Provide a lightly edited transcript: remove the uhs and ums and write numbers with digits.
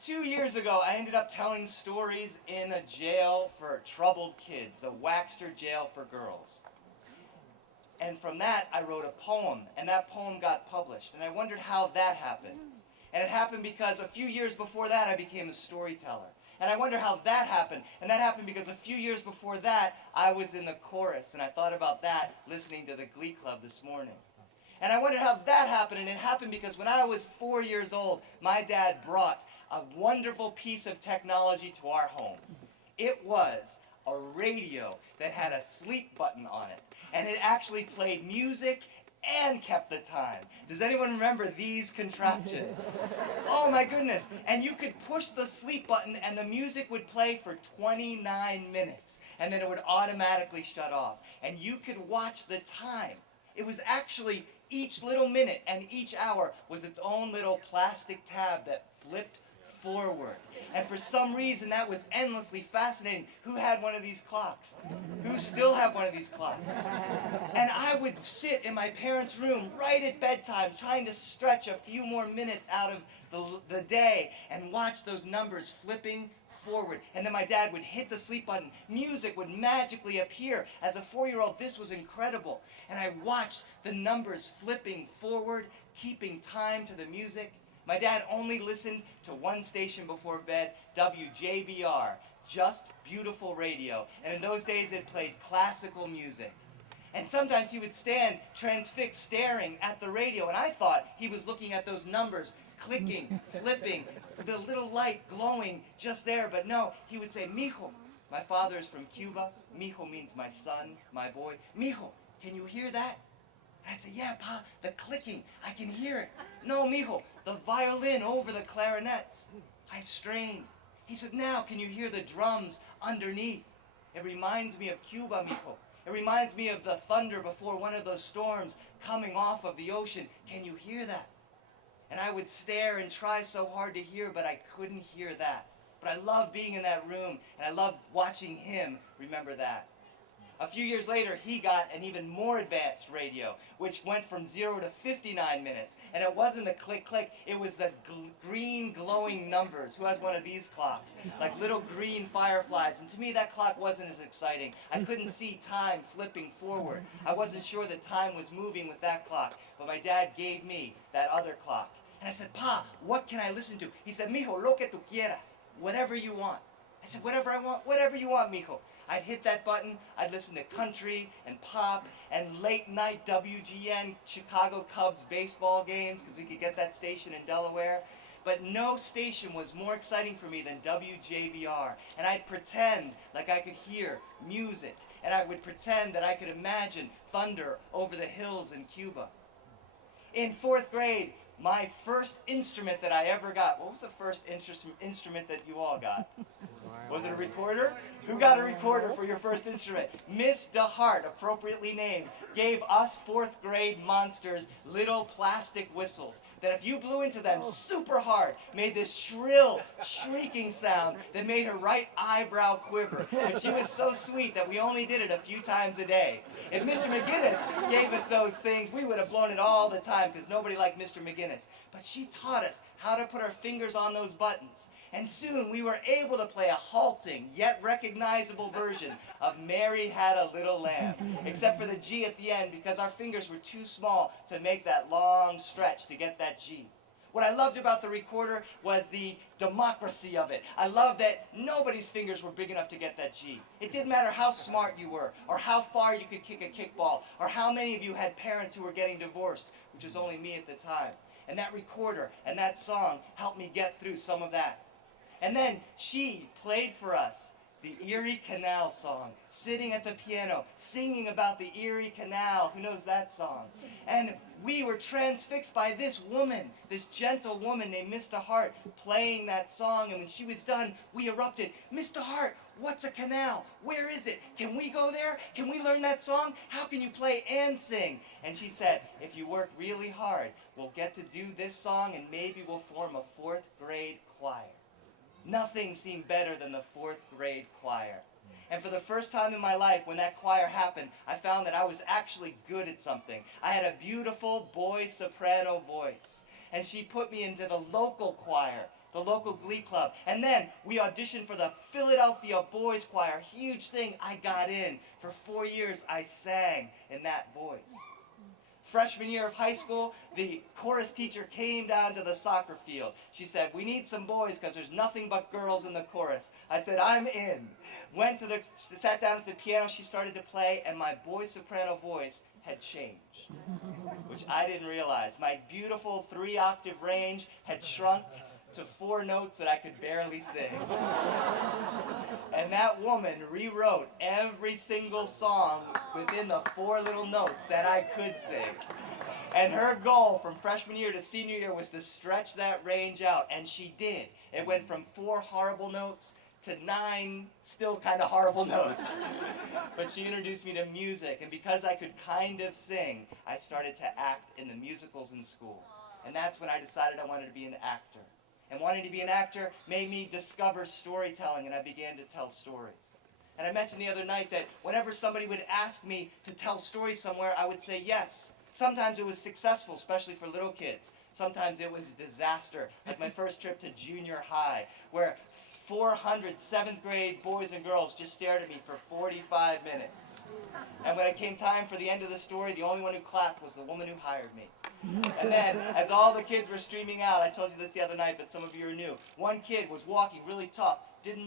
2 years ago, I ended up telling stories in a jail for troubled kids, the Waxter Jail for Girls. And from that, I wrote a poem, and that poem got published. And I wondered how that happened. And it happened because a few years before that, I became a storyteller. And I wonder how that happened. And that happened because a few years before that, I was in the chorus. And I thought about that listening to the Glee Club this morning. And I wondered how that happened. And it happened because when I was 4 years old, my dad brought a wonderful piece of technology to our home. It was a radio that had a sleep button on it. And it actually played music and kept the time. Does anyone remember these contraptions? Oh my goodness. And you could push the sleep button and the music would play for 29 minutes. And then it would automatically shut off. And you could watch the time. It was actually each little minute and each hour was its own little plastic tab that flipped forward. And for some reason that was endlessly fascinating. Who had one of these clocks? Who still have one of these clocks? And I would sit in my parents' room right at bedtime trying to stretch a few more minutes out of the day and watch those numbers flipping forward. And then my dad would hit the sleep button. Music would magically appear. As a 4-year-old, this was incredible. And I watched the numbers flipping forward, keeping time to the music. My dad only listened to one station before bed, WJBR, Just Beautiful Radio. And in those days, it played classical music. And sometimes he would stand transfixed, staring at the radio. And I thought he was looking at those numbers, clicking, flipping, the little light glowing just there. But no, he would say, "Mijo." My father is from Cuba. Mijo means my son, my boy. "Mijo, can you hear that?" I'd say, "Yeah, Pa, the clicking, I can hear it." "No, mijo, the violin over the clarinets." I strained. He said, "Now, can you hear the drums underneath? It reminds me of Cuba, mijo. It reminds me of the thunder before one of those storms coming off of the ocean. Can you hear that?" And I would stare and try so hard to hear, but I couldn't hear that. But I loved being in that room, and I loved watching him remember that. A few years later, he got an even more advanced radio, which went from 0 to 59 minutes. And it wasn't the click-click, it was the green glowing numbers. Who has one of these clocks? Like little green fireflies. And to me, that clock wasn't as exciting. I couldn't see time flipping forward. I wasn't sure that time was moving with that clock. But my dad gave me that other clock. And I said, "Pa, what can I listen to?" He said, "Mijo, lo que tú quieras. Whatever you want." I said, "Whatever I want? Whatever you want, mijo." I'd hit that button, I'd listen to country and pop and late night WGN Chicago Cubs baseball games because we could get that station in Delaware. But no station was more exciting for me than WJBR. And I'd pretend like I could hear music. And I would pretend that I could imagine thunder over the hills in Cuba. In 4th grade, my first instrument that I ever got, what was the first instrument that you all got? Was it a recorder? Who got a recorder for your first instrument? Miss DeHart, appropriately named, gave us 4th grade monsters little plastic whistles that if you blew into them super hard, made this shrill, shrieking sound that made her right eyebrow quiver. But she was so sweet that we only did it a few times a day. If Mr. McGinnis gave us those things, we would have blown it all the time because nobody liked Mr. McGinnis. But she taught us how to put our fingers on those buttons. And soon we were able to play a halting yet recognizable version of Mary Had a Little Lamb, except for the G at the end because our fingers were too small to make that long stretch to get that G. What I loved about the recorder was the democracy of it. I loved that nobody's fingers were big enough to get that G. It didn't matter how smart you were, or how far you could kick a kickball, or how many of you had parents who were getting divorced, which was only me at the time. And that recorder and that song helped me get through some of that. And then she played for us the Erie Canal song, sitting at the piano, singing about the Erie Canal. Who knows that song? And we were transfixed by this woman, this gentle woman named Miss DeHart, playing that song. And when she was done, we erupted, "Miss DeHart, what's a canal? Where is it? Can we go there? Can we learn that song? How can you play and sing?" And she said, "If you work really hard, we'll get to do this song and maybe we'll form a 4th grade choir." Nothing seemed better than the 4th grade choir. And for the first time in my life, when that choir happened, I found that I was actually good at something. I had a beautiful boy soprano voice. And she put me into the local choir the local glee club. And then we auditioned for the Philadelphia Boys Choir. Huge thing. I got in. For 4 years, I sang in that voice. Freshman year of high school, the chorus teacher came down to the soccer field. She said, "We need some boys because there's nothing but girls in the chorus." I said, "I'm in." Sat down at the piano, she started to play, and my boy soprano voice had changed, which I didn't realize. My beautiful 3-octave range had shrunk to 4 notes that I could barely sing. And that woman rewrote every single song within the 4 little notes that I could sing. And her goal from freshman year to senior year was to stretch that range out, and she did. It went from 4 horrible notes to 9 still kind of horrible notes. But she introduced me to music, and because I could kind of sing, I started to act in the musicals in school. And that's when I decided I wanted to be an actor. And wanting to be an actor made me discover storytelling, and I began to tell stories. And I mentioned the other night that whenever somebody would ask me to tell stories somewhere, I would say yes. Sometimes it was successful, especially for little kids. Sometimes it was disaster, like my first trip to junior high, where 400 7th grade boys and girls just stared at me for 45 minutes. And when it came time for the end of the story, the only one who clapped was the woman who hired me. And then, as all the kids were streaming out, I told you this the other night, but some of you are new. One kid was walking really tough, didn't look